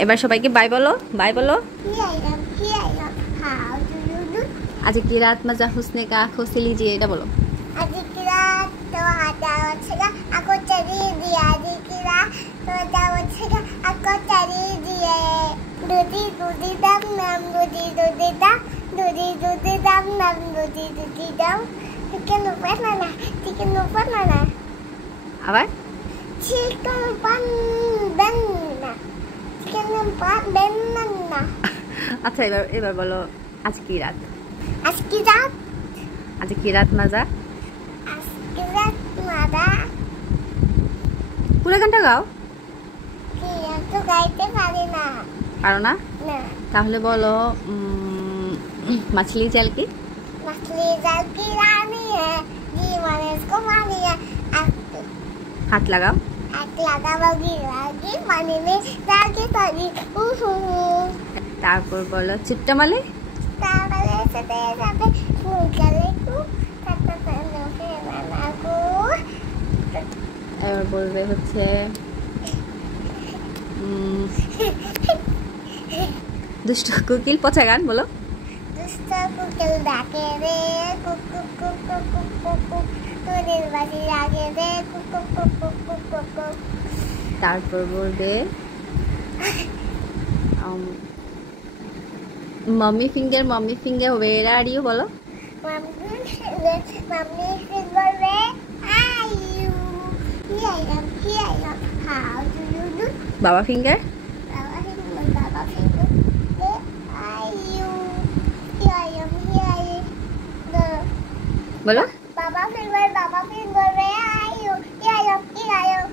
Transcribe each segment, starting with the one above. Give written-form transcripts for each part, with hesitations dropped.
এবার সবাইকে বাই বলো, বাই বলো। आज की रात मजा हुस्ने का आंखों से लीजिए, এটা বলো। आज की रात तो आता होगा आपको चली दिया, आज की रात तो आता होगा आपको चली दिए, दूधी दूधी दम नाम दूधी दूधी दम दूधी दूधी दम नाम दूधी दूधी दम चिकन बनाना আবার चिकन बनाना चिकन बनाना। আচ্ছা এবার বলো आज की रात। आज की रात मजा आज की रात मजा পুরো গানটা গাও। কি তো গাইতে পারি না। পারো না? না। তাহলে বলো मछली जल की रानी है जीवन इसको मानी है। हाथ लगाओ लगी पानी में डाल के तली তারপর বলো চিপটা মালে। তারপরে সাথে সাথে মুখলে কু তাতে লোকে বানাকু। এবার বলবে হচ্ছে দুষ্ট কোকিল পচা গান বলো। দুষ্ট কোকিল ডাকে রে কুক কুক কুক কুক কুক কুক তোদের বাড়ি লাগে রে কুক কুক কুক কুক কুক কুক। তারপর বলবে mummy finger where are you बोलो। Mummy finger where are you here I am how do you do। बाबा finger where are you here I am बोलो। Baba finger where are you here I am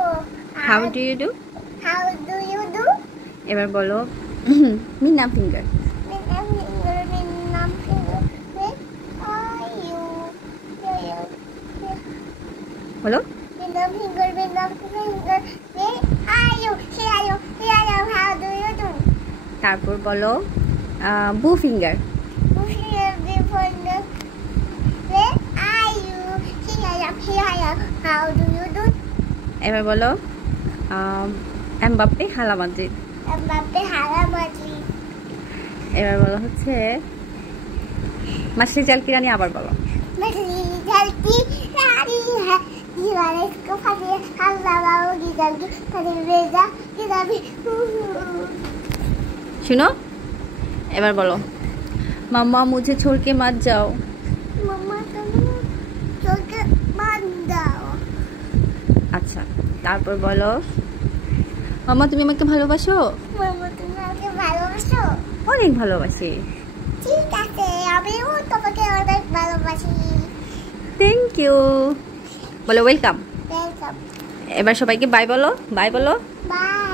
oh how do you do। এবার বলো Mina finger বলো। তারপর বলো বু finger এবার বলো এমবাপ্পে হালা মাদ্রিদ। এবার বলো হচ্ছে মাছলি জাল কি রানী। আবার বলো শুনো। এবার বলো মাম্মা মুঝে छोड़ के मत जाओ। আচ্ছা তারপর বলো মাম্মা তুমি আমাকে ভালোবাসো। অনেক ভালোবাসি। ঠিক আছে আমিও তোমাকে অনেক ভালোবাসি। থ্যাংক ইউ বলো ওয়েলকাম। ওয়েলকাম। এবার সবাইকে বাই বলো, বাই বলো। বাই।